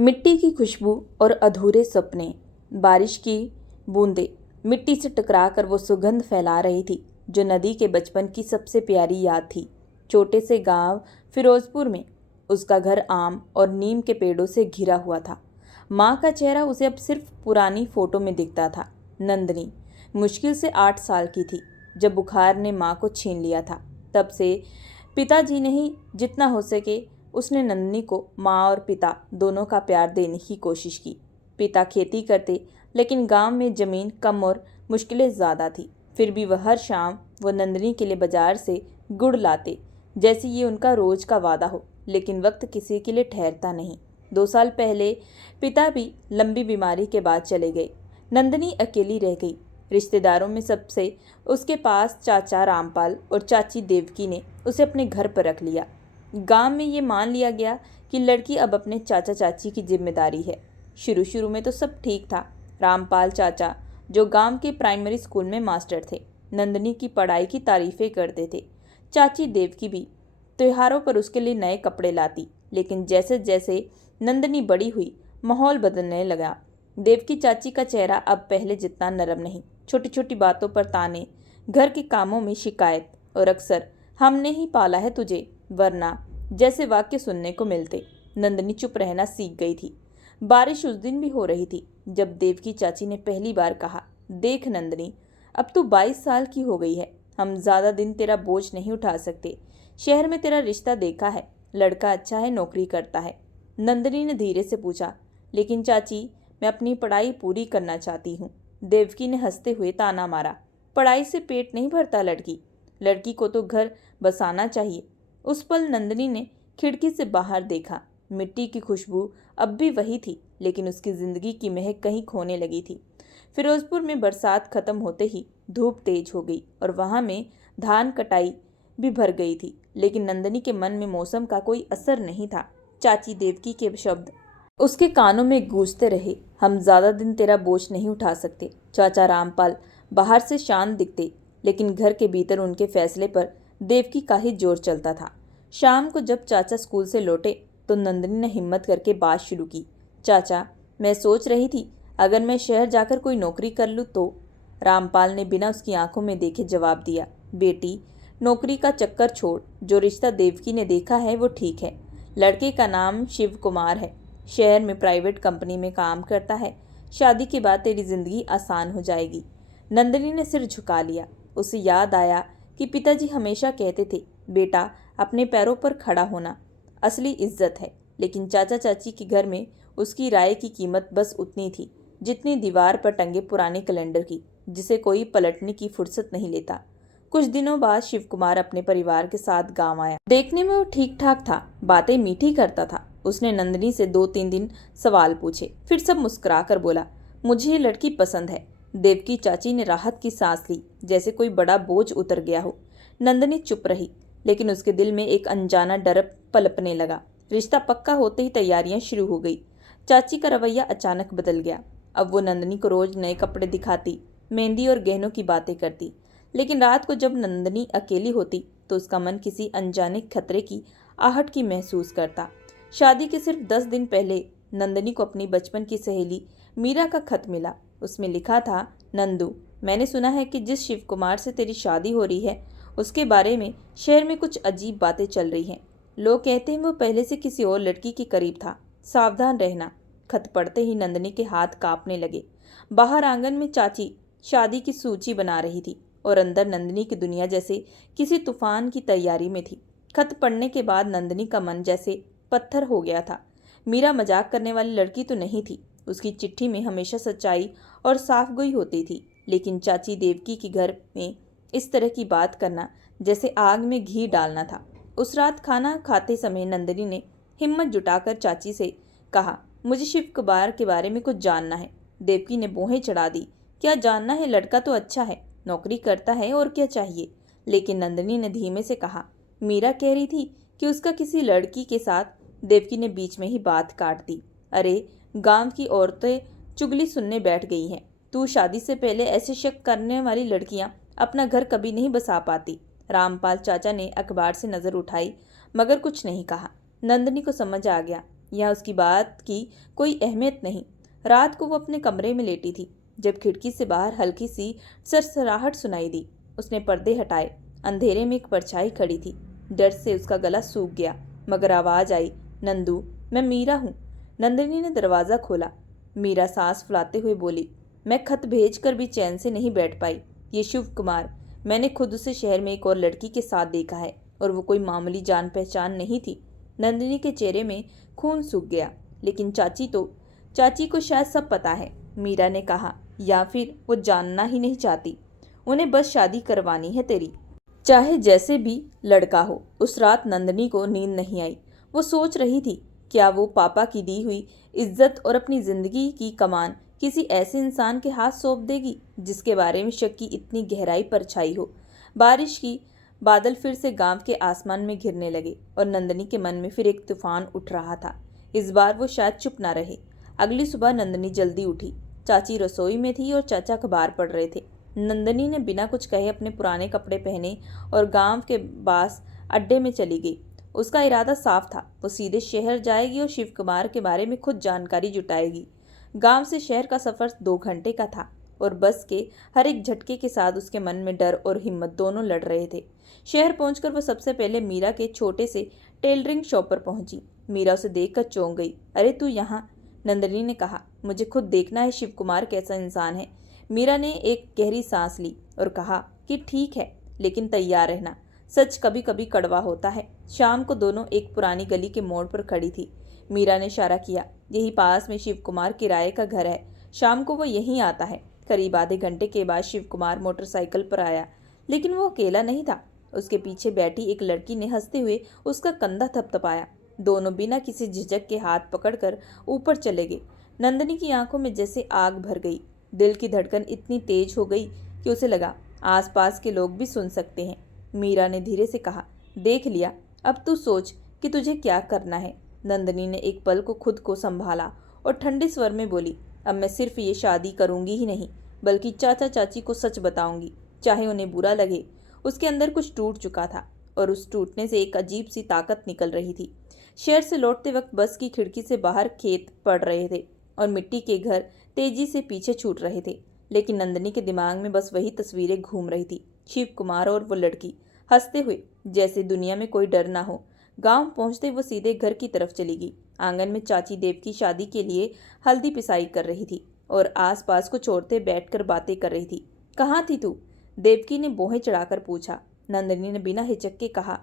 मिट्टी की खुशबू और अधूरे सपने। बारिश की बूंदें मिट्टी से टकराकर वो सुगंध फैला रही थी जो नदी के बचपन की सबसे प्यारी याद थी। छोटे से गांव फिरोजपुर में उसका घर आम और नीम के पेड़ों से घिरा हुआ था। माँ का चेहरा उसे अब सिर्फ पुरानी फोटो में दिखता था। नंदनी मुश्किल से 8 साल की थी जब बुखार ने माँ को छीन लिया था। तब से पिताजी ने ही जितना हो सके उसने नंदनी को माँ और पिता दोनों का प्यार देने की कोशिश की। पिता खेती करते लेकिन गांव में ज़मीन कम और मुश्किलें ज़्यादा थी। फिर भी वह हर शाम वो नंदनी के लिए बाजार से गुड़ लाते जैसे ये उनका रोज का वादा हो। लेकिन वक्त किसी के लिए ठहरता नहीं। 2 साल पहले पिता भी लंबी बीमारी के बाद चले गए। नंदनी अकेली रह गई। रिश्तेदारों में सबसे उसके पास चाचा रामपाल और चाची देवकी ने उसे अपने घर पर रख लिया। गांव में ये मान लिया गया कि लड़की अब अपने चाचा चाची की जिम्मेदारी है। शुरू शुरू में तो सब ठीक था। रामपाल चाचा जो गांव के प्राइमरी स्कूल में मास्टर थे, नंदनी की पढ़ाई की तारीफें करते थे। चाची देवकी भी त्योहारों पर उसके लिए नए कपड़े लाती। लेकिन जैसे जैसे नंदनी बड़ी हुई माहौल बदलने लगा। देवकी चाची का चेहरा अब पहले जितना नरम नहीं। छोटी छोटी बातों पर ताने, घर के कामों में शिकायत और अक्सर हमने ही पाला है तुझे वरना जैसे वाक्य सुनने को मिलते। नंदनी चुप रहना सीख गई थी। बारिश उस दिन भी हो रही थी जब देवकी चाची ने पहली बार कहा, देख नंदनी, अब तू 22 साल की हो गई है। हम ज़्यादा दिन तेरा बोझ नहीं उठा सकते। शहर में तेरा रिश्ता देखा है, लड़का अच्छा है, नौकरी करता है। नंदनी ने धीरे से पूछा, लेकिन चाची मैं अपनी पढ़ाई पूरी करना चाहती हूँ। देवकी ने हंसते हुए ताना मारा, पढ़ाई से पेट नहीं भरता लड़की, लड़की को तो घर बसाना चाहिए। उस पल नंदनी ने खिड़की से बाहर देखा। मिट्टी की खुशबू अब भी वही थी लेकिन उसकी जिंदगी की महक कहीं खोने लगी थी। फिरोजपुर में बरसात खत्म होते ही धूप तेज हो गई और वहां में धान कटाई भी भर गई थी। लेकिन नंदनी के मन में मौसम का कोई असर नहीं था। चाची देवकी के शब्द उसके कानों में गूंजते रहे, हम ज्यादा दिन तेरा बोझ नहीं उठा सकते। चाचा रामपाल बाहर से शांत दिखते लेकिन घर के भीतर उनके फैसले पर देवकी का ही जोर चलता था। शाम को जब चाचा स्कूल से लौटे तो नंदनी ने हिम्मत करके बात शुरू की, चाचा मैं सोच रही थी अगर मैं शहर जाकर कोई नौकरी कर लूँ तो। रामपाल ने बिना उसकी आंखों में देखे जवाब दिया, बेटी नौकरी का चक्कर छोड़, जो रिश्ता देवकी ने देखा है वो ठीक है। लड़के का नाम शिव कुमार है, शहर में प्राइवेट कंपनी में काम करता है। शादी के बाद तेरी जिंदगी आसान हो जाएगी। नंदनी ने सिर झुका लिया। उसे याद आया कि पिताजी हमेशा कहते थे, बेटा अपने पैरों पर खड़ा होना असली इज्जत है। लेकिन चाचा चाची के घर में उसकी राय की कीमत बस उतनी थी जितनी दीवार पर टंगे पुराने कैलेंडर की, जिसे कोई पलटने की फुर्सत नहीं लेता। कुछ दिनों बाद शिव कुमार अपने परिवार के साथ गांव आया। देखने में वो ठीक ठाक था, बातें मीठी करता था। उसने नंदनी से 2-3 दिन सवाल पूछे, फिर सब मुस्कुरा कर बोला, मुझे ये लड़की पसंद है। देवकी चाची ने राहत की सांस ली, जैसे कोई बड़ा बोझ उतर गया हो। नंदनी चुप रही लेकिन उसके दिल में एक अनजाना डर पलपने लगा। रिश्ता पक्का होते ही तैयारियां शुरू हो गई। चाची का रवैया अचानक बदल गया। अब वो नंदनी को रोज नए कपड़े दिखाती, मेहंदी और गहनों की बातें करती। लेकिन रात को जब नंदनी अकेली होती तो उसका मन किसी अनजाने खतरे की आहट की महसूस करता। शादी के सिर्फ 10 दिन पहले नंदनी को अपनी बचपन की सहेली मीरा का खत मिला। उसमें लिखा था, नंदू मैंने सुना है कि जिस शिव कुमार से तेरी शादी हो रही है उसके बारे में शहर में कुछ अजीब बातें चल रही हैं। लोग कहते हैं वो पहले से किसी और लड़की के करीब था, सावधान रहना। खत पढ़ते ही नंदनी के हाथ कांपने लगे। बाहर आंगन में चाची शादी की सूची बना रही थी और अंदर नंदनी की दुनिया जैसे किसी तूफान की तैयारी में थी। खत पढ़ने के बाद नंदनी का मन जैसे पत्थर हो गया था। मीरा मजाक करने वाली लड़की तो नहीं थी। उसकी चिट्ठी में हमेशा सच्चाई और साफगोई होती थी। लेकिन चाची देवकी के घर में इस तरह की बात करना जैसे आग में घी डालना था। उस रात खाना खाते समय नंदनी ने हिम्मत जुटाकर चाची से कहा, मुझे शिव कुमार के बारे में कुछ जानना है। देवकी ने बोहें चढ़ा दी, क्या जानना है, लड़का तो अच्छा है, नौकरी करता है, और क्या चाहिए। लेकिन नंदनी ने धीमे से कहा, मीरा कह रही थी कि उसका किसी लड़की के साथ। देवकी ने बीच में ही बात काट दी, अरे गांव की औरतें चुगली सुनने बैठ गई हैं। तू शादी से पहले ऐसे शक करने वाली लड़कियां अपना घर कभी नहीं बसा पाती। रामपाल चाचा ने अखबार से नजर उठाई मगर कुछ नहीं कहा। नंदनी को समझ आ गया यहाँ उसकी बात की कोई अहमियत नहीं। रात को वो अपने कमरे में लेटी थी जब खिड़की से बाहर हल्की सी सरसराहट सुनाई दी। उसने पर्दे हटाए। अंधेरे में एक परछाई खड़ी थी। डर से उसका गला सूख गया, मगर आवाज आई, नंदू, मैं मीरा हूँ। नंदिनी ने दरवाज़ा खोला। मीरा सांस फुलाते हुए बोली, मैं खत भेज कर भी चैन से नहीं बैठ पाई। ये शिव कुमार, मैंने खुद उसे शहर में एक और लड़की के साथ देखा है और वो कोई मामूली जान पहचान नहीं थी। नंदिनी के चेहरे में खून सूख गया। लेकिन चाची को शायद सब पता है, मीरा ने कहा, या फिर वो जानना ही नहीं चाहती। उन्हें बस शादी करवानी है तेरी, चाहे जैसे भी लड़का हो। उस रात नंदिनी को नींद नहीं आई। वो सोच रही थी, क्या वो पापा की दी हुई इज्जत और अपनी जिंदगी की कमान किसी ऐसे इंसान के हाथ सौंप देगी जिसके बारे में शक की इतनी गहराई पर छाई हो। बारिश की बादल फिर से गांव के आसमान में घिरने लगे और नंदिनी के मन में फिर एक तूफान उठ रहा था। इस बार वो शायद चुप ना रहे। अगली सुबह नंदिनी जल्दी उठी। चाची रसोई में थी और चाचा अखबार पढ़ रहे थे। नंदिनी ने बिना कुछ कहे अपने पुराने कपड़े पहने और गांव के पास अड्डे में चली गई। उसका इरादा साफ था, वो सीधे शहर जाएगी और शिव कुमार के बारे में खुद जानकारी जुटाएगी। गांव से शहर का सफ़र 2 घंटे का था और बस के हर एक झटके के साथ उसके मन में डर और हिम्मत दोनों लड़ रहे थे। शहर पहुंचकर वो सबसे पहले मीरा के छोटे से टेलरिंग शॉप पर पहुंची। मीरा उसे देखकर चौंक गई। अरे तू यहाँ? नंदिनी ने कहा, मुझे खुद देखना है शिव कुमार कैसा इंसान है। मीरा ने एक गहरी सांस ली और कहा कि ठीक है, लेकिन तैयार रहना, सच कभी कभी कड़वा होता है। शाम को दोनों एक पुरानी गली के मोड़ पर खड़ी थी। मीरा ने इशारा किया, यही पास में शिव कुमार किराए का घर है, शाम को वो यहीं आता है। करीब आधे घंटे के बाद शिव कुमार मोटरसाइकिल पर आया, लेकिन वो अकेला नहीं था। उसके पीछे बैठी एक लड़की ने हंसते हुए उसका कंधा थपथपाया। दोनों बिना किसी झिझक के हाथ पकड़कर ऊपर चले गए। नंदिनी की आंखों में जैसे आग भर गई। दिल की धड़कन इतनी तेज हो गई कि उसे लगा आसपास के लोग भी सुन सकते हैं। मीरा ने धीरे से कहा, देख लिया, अब तू सोच कि तुझे क्या करना है। नंदिनी ने एक पल को खुद को संभाला और ठंडे स्वर में बोली, अब मैं सिर्फ ये शादी करूंगी ही नहीं, बल्कि चाचा चाची को सच बताऊंगी, चाहे उन्हें बुरा लगे। उसके अंदर कुछ टूट चुका था और उस टूटने से एक अजीब सी ताकत निकल रही थी। शहर से लौटते वक्त बस की खिड़की से बाहर खेत पड़ रहे थे और मिट्टी के घर तेजी से पीछे छूट रहे थे, लेकिन नंदिनी के दिमाग में बस वही तस्वीरें घूम रही थी, शिव कुमार और वो लड़की हंसते हुए, जैसे दुनिया में कोई डर ना हो। गांव पहुंचते वो सीधे घर की तरफ चली गई। आंगन में चाची देव की शादी के लिए हल्दी पिसाई कर रही थी और आसपास को छोड़ते बैठकर बातें कर रही थी। कहाँ थी तू? देवकी ने बोहें चढ़ाकर पूछा। नंदिनी ने बिना हिचक के कहा,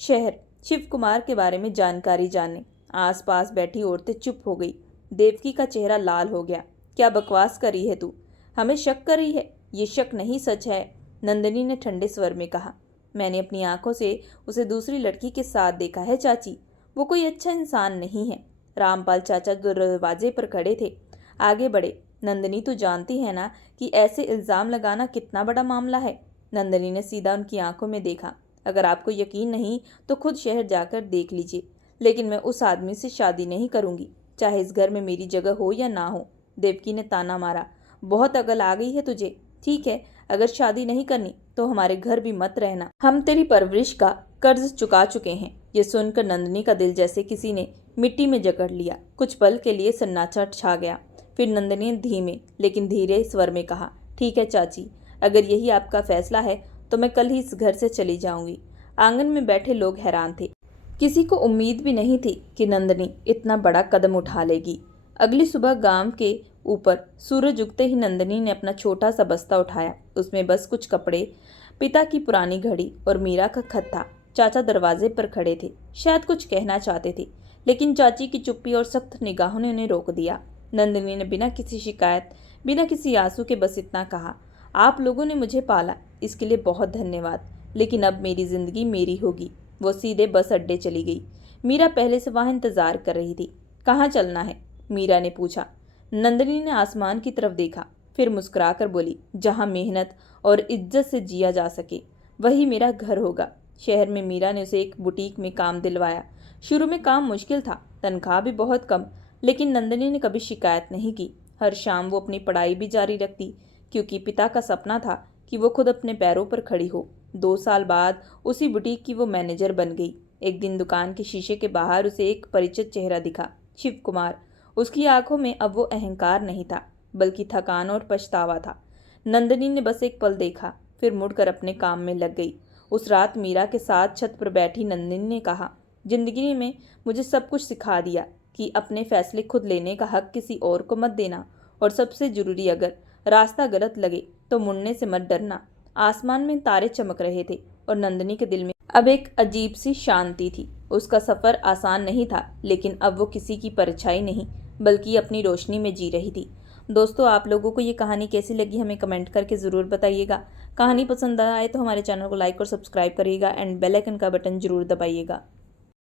शहर, शिव कुमार के बारे में जानकारी जानने। आसपास बैठी औरतें चुप हो गई। देवकी का चेहरा लाल हो गया। क्या बकवास कर रही है तू? हमें शक कर रही है? ये शक नहीं, सच है, नंदिनी ने ठंडे स्वर में कहा। मैंने अपनी आंखों से उसे दूसरी लड़की के साथ देखा है चाची। वो कोई अच्छा इंसान नहीं है। रामपाल चाचा दरवाजे पर खड़े थे। आगे बढ़े। नंदिनी, तू जानती है ना कि ऐसे इल्ज़ाम लगाना कितना बड़ा मामला है? नंदिनी ने सीधा उनकी आंखों में देखा। अगर आपको यकीन नहीं तो खुद शहर जाकर देख लीजिए, लेकिन मैं उस आदमी से शादी नहीं करूंगी, चाहे इस घर में मेरी जगह हो या ना हो। देवकी ने ताना मारा। बहुत अकल आ गई है तुझे। ठीक है, अगर शादी नहीं करनी तो हमारे घर भी मत रहना, हम तेरी परवरिश का कर्ज चुका चुके हैं। ये सुनकर नंदिनी का दिल जैसे किसी ने मिट्टी में जकड़ लिया। कुछ पल के लिए सन्नाटा छा गया। फिर नंदिनी ने धीमे लेकिन धीरे स्वर में कहा, ठीक है चाची, अगर यही आपका फैसला है तो मैं कल ही इस घर से चली जाऊंगी। आंगन में बैठे लोग हैरान थे। किसी को उम्मीद भी नहीं थी कि नंदिनी इतना बड़ा कदम उठा लेगी। अगली सुबह गांव के ऊपर सूरज उगते ही नंदिनी ने अपना छोटा सा बस्ता उठाया। उसमें बस कुछ कपड़े, पिता की पुरानी घड़ी और मीरा का खत था। चाचा दरवाजे पर खड़े थे, शायद कुछ कहना चाहते थे, लेकिन चाची की चुप्पी और सख्त निगाहों ने उन्हें रोक दिया। नंदिनी ने बिना किसी शिकायत, बिना किसी आंसू के बस इतना कहा, आप लोगों ने मुझे पाला, इसके लिए बहुत धन्यवाद, लेकिन अब मेरी जिंदगी मेरी होगी। वो सीधे बस अड्डे चली गई। मीरा पहले से वहां इंतजार कर रही थी। कहाँ चलना है? मीरा ने पूछा। नंदिनी ने आसमान की तरफ देखा, फिर मुस्कुराकर बोली, जहाँ मेहनत और इज्जत से जिया जा सके वही मेरा घर होगा। शहर में मीरा ने उसे एक बुटीक में काम दिलवाया। शुरू में काम मुश्किल था, तनख्वाह भी बहुत कम, लेकिन नंदिनी ने कभी शिकायत नहीं की। हर शाम वो अपनी पढ़ाई भी जारी रखती, क्योंकि पिता का सपना था कि वो खुद अपने पैरों पर खड़ी हो। 2 साल बाद उसी बुटीक की वो मैनेजर बन गई। एक दिन दुकान के शीशे के बाहर उसे एक परिचित चेहरा दिखा। शिव कुमार। उसकी आंखों में अब वो अहंकार नहीं था, बल्कि थकान और पछतावा था। नंदिनी ने बस एक पल देखा, फिर मुड़कर अपने काम में लग गई। उस रात मीरा के साथ छत पर बैठी नंदिनी ने कहा, जिंदगी में मुझे सब कुछ सिखा दिया कि अपने फैसले खुद लेने का हक किसी और को मत देना, और सबसे जरूरी, अगर रास्ता गलत लगे तो मुड़ने से मत डरना। आसमान में तारे चमक रहे थे और नंदिनी के दिल में अब एक अजीब सी शांति थी। उसका सफर आसान नहीं था, लेकिन अब वो किसी की परछाई नहीं, बल्कि अपनी रोशनी में जी रही थी। दोस्तों, आप लोगों को ये कहानी कैसी लगी हमें कमेंट करके ज़रूर बताइएगा। कहानी पसंद आए तो हमारे चैनल को लाइक और सब्सक्राइब करिएगा एंड बेल आइकन का बटन जरूर दबाइएगा।